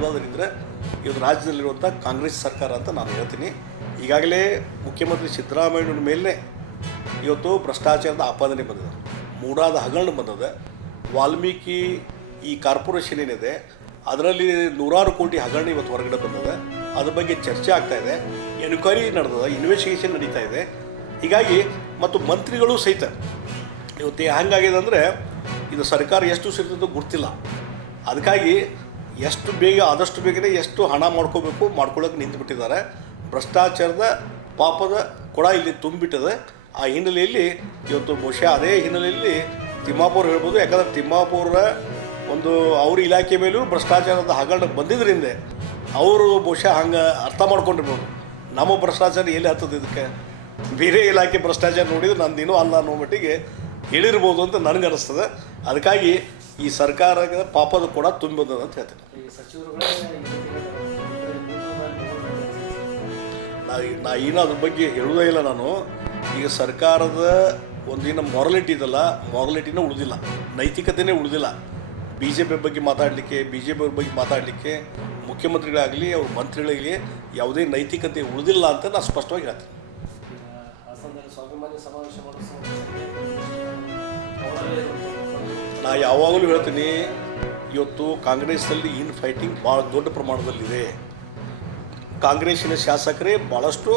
ಯಾವುದಾದ್ರೂ ಇದ್ದರೆ ಇವತ್ತು ರಾಜ್ಯದಲ್ಲಿರುವಂಥ ಕಾಂಗ್ರೆಸ್ ಸರ್ಕಾರ ಅಂತ ನಾನು ಹೇಳ್ತೀನಿ. ಈಗಾಗಲೇ ಮುಖ್ಯಮಂತ್ರಿ ಸಿದ್ದರಾಮಯ್ಯನ ಮೇಲೆ ಇವತ್ತು ಭ್ರಷ್ಟಾಚಾರದ ಆಪಾದನೆ ಬಂದಿದೆ, ಮೂಡಾದ ಹಗರಣ ಬಂದಿದೆ. ವಾಲ್ಮೀಕಿ ಈ ಕಾರ್ಪೊರೇಷನ್ ಏನಿದೆ ಅದರಲ್ಲಿ ನೂರಾರು ಕೋಟಿ ಹಗರಣ ಇವತ್ತು ಹೊರಗಡೆ ಬಂದಿದೆ. ಅದ್ರ ಬಗ್ಗೆ ಚರ್ಚೆ ಆಗ್ತಾಯಿದೆ, ಎನ್ಕ್ವೈರಿ ನಡೆದಿದೆ, ಇನ್ವೆಸ್ಟಿಗೇಷನ್ ನಡೀತಾ ಇದೆ. ಹೀಗಾಗಿ ಮತ್ತು ಮಂತ್ರಿಗಳು ಸಹಿತ ಇವತ್ತು ಹೆಂಗಾಗಿದೆ ಅಂದರೆ ಇದು ಸರ್ಕಾರ ಎಷ್ಟು ಸಿಗ್ತದೋ ಗೊತ್ತಿಲ್ಲ. ಅದಕ್ಕಾಗಿ ಎಷ್ಟು ಬೇಗ ಆದಷ್ಟು ಬೇಗನೆ ಎಷ್ಟು ಹಣ ಮಾಡ್ಕೋಬೇಕು ಮಾಡ್ಕೊಳ್ಳೋಕೆ ನಿಂತುಬಿಟ್ಟಿದ್ದಾರೆ. ಭ್ರಷ್ಟಾಚಾರದ ಪಾಪದ ಕೊಡ ಇಲ್ಲಿ ತುಂಬಿಟ್ಟಿದೆ. ಆ ಹಿನ್ನೆಲೆಯಲ್ಲಿ ಇವತ್ತು ಬಹುಶಃ ಅದೇ ಹಿನ್ನೆಲೆಯಲ್ಲಿ ತಿಮ್ಮಾಪುರ ಹೇಳ್ಬೋದು. ಯಾಕಂದರೆ ತಿಮ್ಮಾಪುರ ಒಂದು ಅವ್ರ ಇಲಾಖೆ ಮೇಲೂ ಭ್ರಷ್ಟಾಚಾರದ ಹಗರಣ ಬಂದಿದ್ದರಿಂದ ಅವರು ಬಹುಶಃ ಹಂಗೆ ಅರ್ಥ ಮಾಡ್ಕೊಂಡಿರ್ಬೋದು, ನಮ್ಮ ಭ್ರಷ್ಟಾಚಾರ ಎಲ್ಲಿ ಹತ್ತದ, ಇದಕ್ಕೆ ಬೇರೆ ಇಲಾಖೆ ಭ್ರಷ್ಟಾಚಾರ ನೋಡಿದ್ರೆ ನಂದೇನೂ ಅಲ್ಲ ಅನ್ನೋ ಮಟ್ಟಿಗೆ ಹೇಳಿರ್ಬೋದು ಅಂತ ನನಗೆ ಅನಿಸ್ತದೆ. ಅದಕ್ಕಾಗಿ ಈ ಸರ್ಕಾರದ ಪಾಪದ ಕೂಡ ತುಂಬಿದ ಅಂತ ಹೇಳ್ತೇನೆ. ನಾ ಏನೋ ಅದ್ರ ಬಗ್ಗೆ ಹೇಳೋದೇ ಇಲ್ಲ. ನಾನು ಈಗ ಸರ್ಕಾರದ ಒಂದಿನ ಮೊರಾಲಿಟಿ ಇದಲ್ಲ, ಮೊರಾಲಿಟಿನೇ ಉಳಿದಿಲ್ಲ, ನೈತಿಕತೆಯೇ ಉಳಿದಿಲ್ಲ. ಬಿ ಜೆ ಪಿ ಬಗ್ಗೆ ಮಾತಾಡಲಿಕ್ಕೆ, ಬಿ ಜೆ ಪಿ ಅವ್ರ ಬಗ್ಗೆ ಮಾತಾಡಲಿಕ್ಕೆ ಮುಖ್ಯಮಂತ್ರಿಗಳಾಗಲಿ ಅವ್ರ ಮಂತ್ರಿಗಳಿಗೆ ಯಾವುದೇ ನೈತಿಕತೆ ಉಳಿದಿಲ್ಲ ಅಂತ ನಾನು ಸ್ಪಷ್ಟವಾಗಿ ಹೇಳ್ತೀನಿ. ನಾ ಯಾವಾಗಲೂ ಹೇಳ್ತೀನಿ, ಇವತ್ತು ಕಾಂಗ್ರೆಸ್ಸಲ್ಲಿ ಇನ್ ಫೈಟಿಂಗ್ ಭಾಳ ದೊಡ್ಡ ಪ್ರಮಾಣದಲ್ಲಿದೆ. ಕಾಂಗ್ರೆಸ್ಸಿನ ಶಾಸಕರೇ ಭಾಳಷ್ಟು